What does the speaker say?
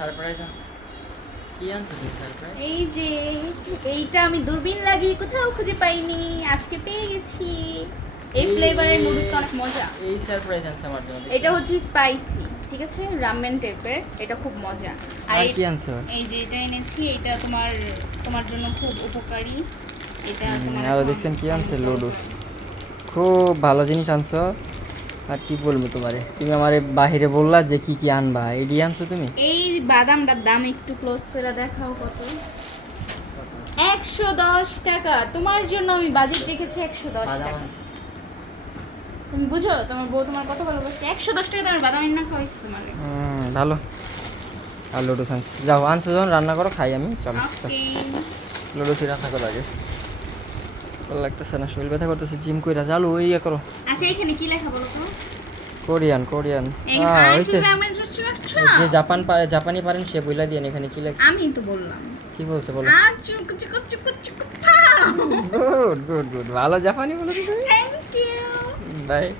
Surprise আনছে। কি আনছো তুমি সারপ্রাইজ? এই যে এইটা আমি দূরবীন লাগিয়ে কোথাও খুঁজে পাইনি, আজকে পেয়ে গেছি। এই ফ্লেভারের নুডলসটা অনেক মজা। এই সারপ্রাইজ আনছে আমার জন্য। এটা হচ্ছে স্পাইসি, ঠিক আছে, রামেন টাইপের। এটা খুব মজা। আর এই- কি আনছো? এই যে এটা এনেছি, এটা তোমার তোমার জন্য খুব উপকারী। এটা তোমার আর দেখছেন কি আনছে? লুডুস। খুব ভালো জিনিস আনছো। আর কি বলবো তোমারে, তুমি আমারে বাহিরে বললা যে কি কি আনবা, এডি আনছো তুমি? এই বাদামটার দাম একটু ক্লোজ করে দেখাও কত। 110 টাকা। তোমার জন্য আমি বাজেট রেখেছি 110 বাদাম টাকা। আনছে। তুমি বুঝো তোমার বউ তোমার কত ভালোবাসে। 110 টাকা তোমার বাদাম না খাওয়াইছি তোমার। ভালো। আর লুডুস আনছে, যাও আনছো যখন রান্না করো, খাই আমি। চলো ওকে। লুডুসই রান্না করো আগে। ভালো লাগতেছে না, শরীর ব্যথা করতেছে, জিম কইরা চালু ওই ইয়ে করো। আচ্ছা এখানে কি লেখা বলো তো? Korean Korean. এখানে হয়েছে। রামেন হচ্ছে। আচ্ছা যে জাপানি পারেন সে বইলা দিয়ে এখানে কি লেখছে? আমি তো বললাম। কি বলছে বলো? চুক চুক চুক চুক গুড গুড গুড, ভালো জাপানি বলে তুমি। Thank you. বাই।